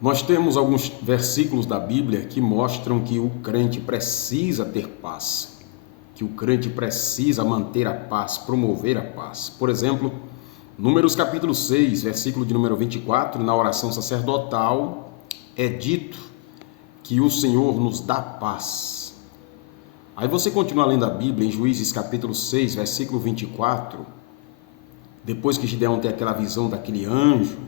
Nós temos alguns versículos da Bíblia que mostram que o crente precisa ter paz, que o crente precisa manter a paz, promover a paz. Por exemplo, Números capítulo 6, versículo de número 24, na oração sacerdotal, é dito que o Senhor nos dá paz. Aí você continua lendo a Bíblia em Juízes capítulo 6, versículo 24, depois que Gideão tem aquela visão daquele anjo,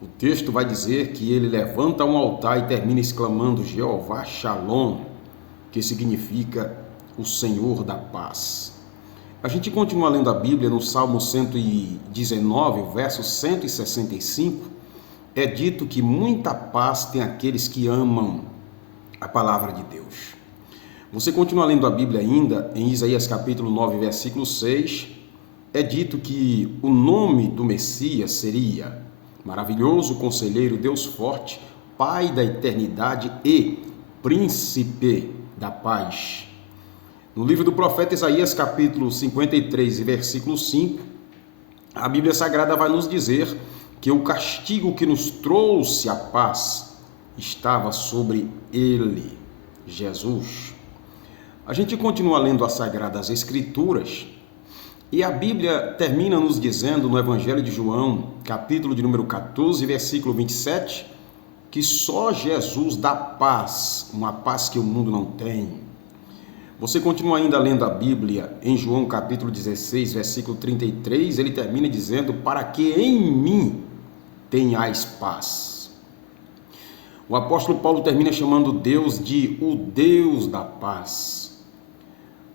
o texto vai dizer que ele levanta um altar e termina exclamando Jeová Shalom, que significa o Senhor da paz. A gente continua lendo a Bíblia no Salmo 119, verso 165, é dito que muita paz tem aqueles que amam a palavra de Deus. Você continua lendo a Bíblia ainda, em Isaías capítulo 9, versículo 6, é dito que o nome do Messias seria Maravilhoso Conselheiro, Deus Forte, Pai da Eternidade e Príncipe da Paz. No livro do profeta Isaías, capítulo 53 e versículo 5, a Bíblia Sagrada vai nos dizer que o castigo que nos trouxe a paz estava sobre ele, Jesus. A gente continua lendo as Sagradas Escrituras e a Bíblia termina nos dizendo no Evangelho de João, capítulo de número 14, versículo 27, que só Jesus dá paz, uma paz que o mundo não tem. Você continua ainda lendo a Bíblia em João capítulo 16, versículo 33, ele termina dizendo, para que em mim tenhais paz. O apóstolo Paulo termina chamando Deus de o Deus da paz.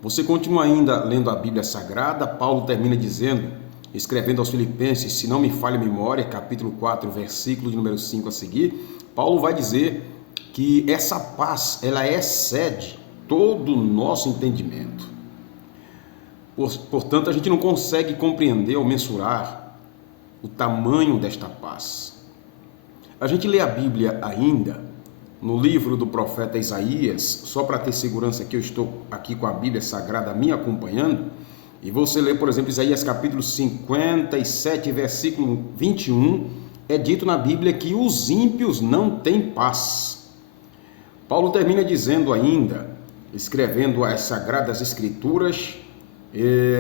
Você continua ainda lendo a Bíblia Sagrada, Paulo termina dizendo, escrevendo aos Filipenses, se não me falha a memória, capítulo 4, versículo de número 5 a seguir, Paulo vai dizer que essa paz, ela excede todo o nosso entendimento. Portanto, a gente não consegue compreender ou mensurar o tamanho desta paz. A gente lê a Bíblia ainda no livro do profeta Isaías, só para ter segurança que eu estou aqui com a Bíblia Sagrada me acompanhando, e você lê, por exemplo, Isaías capítulo 57, versículo 21, é dito na Bíblia que os ímpios não têm paz. Paulo termina dizendo ainda, escrevendo as Sagradas Escrituras,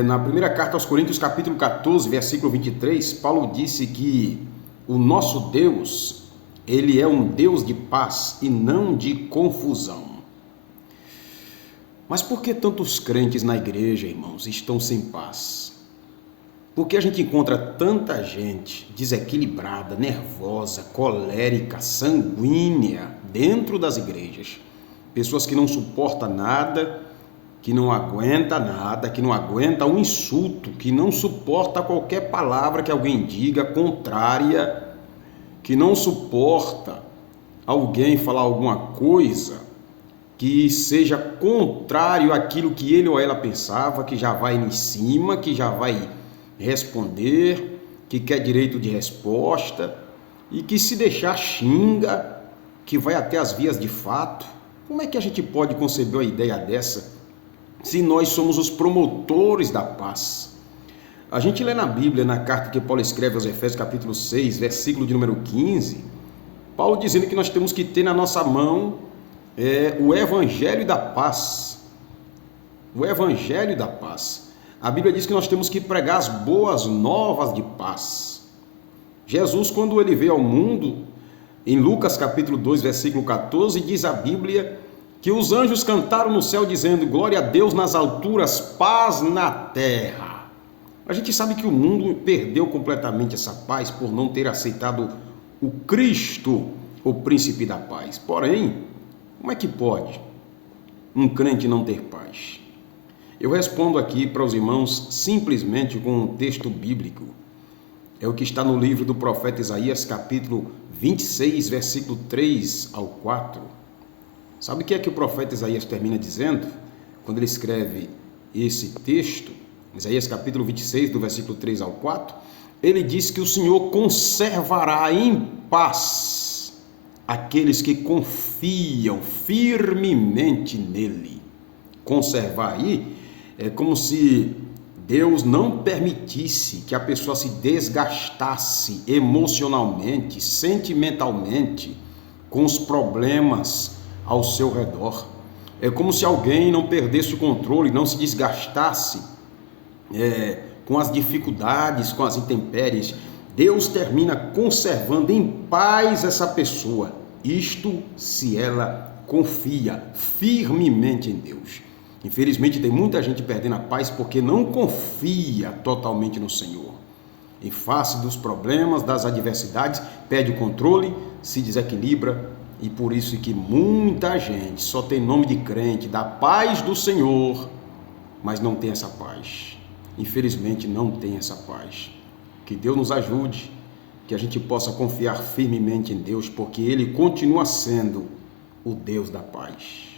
na primeira carta aos Coríntios, capítulo 14, versículo 23, Paulo disse que o nosso Deus, ele é um Deus de paz e não de confusão. Mas por que tantos crentes na igreja, irmãos, estão sem paz? Por que a gente encontra tanta gente desequilibrada, nervosa, colérica, sanguínea dentro das igrejas? Pessoas que não suportam nada, que não aguenta nada, que não aguenta um insulto, que não suporta qualquer palavra que alguém diga contrária, que não suporta alguém falar alguma coisa que seja contrário àquilo que ele ou ela pensava, que já vai em cima, que já vai responder, que quer direito de resposta e que se deixar xinga, que vai até as vias de fato. Como é que a gente pode conceber uma ideia dessa se nós somos os promotores da paz? A gente lê na Bíblia, na carta que Paulo escreve aos Efésios capítulo 6, versículo de número 15, Paulo dizendo que nós temos que ter na nossa mão o Evangelho da paz. O Evangelho da paz. A Bíblia diz que nós temos que pregar as boas novas de paz. Jesus, quando ele veio ao mundo, em Lucas capítulo 2, versículo 14, diz a Bíblia que os anjos cantaram no céu dizendo, glória a Deus nas alturas, paz na terra. A gente sabe que o mundo perdeu completamente essa paz por não ter aceitado o Cristo, o príncipe da paz. Porém, como é que pode um crente não ter paz? Eu respondo aqui para os irmãos simplesmente com um texto bíblico. É o que está no livro do profeta Isaías, capítulo 26, versículo 3 ao 4. Sabe o que é que o profeta Isaías termina dizendo? Quando ele escreve esse texto, Isaías capítulo 26, do versículo 3 ao 4, ele diz que o Senhor conservará em paz aqueles que confiam firmemente nele. Conservar aí é como se Deus não permitisse que a pessoa se desgastasse emocionalmente, sentimentalmente, com os problemas ao seu redor. É como se alguém não perdesse o controle, não se desgastasse com as dificuldades, com as intempéries. Deus termina conservando em paz essa pessoa, isto se ela confia firmemente em Deus. Infelizmente tem muita gente perdendo a paz porque não confia totalmente no Senhor. Em face dos problemas, das adversidades, perde o controle, se desequilibra, e por isso que muita gente só tem nome de crente, da paz do Senhor, mas não tem essa paz. Infelizmente não tem essa paz. Que Deus nos ajude, que a gente possa confiar firmemente em Deus, porque Ele continua sendo o Deus da paz.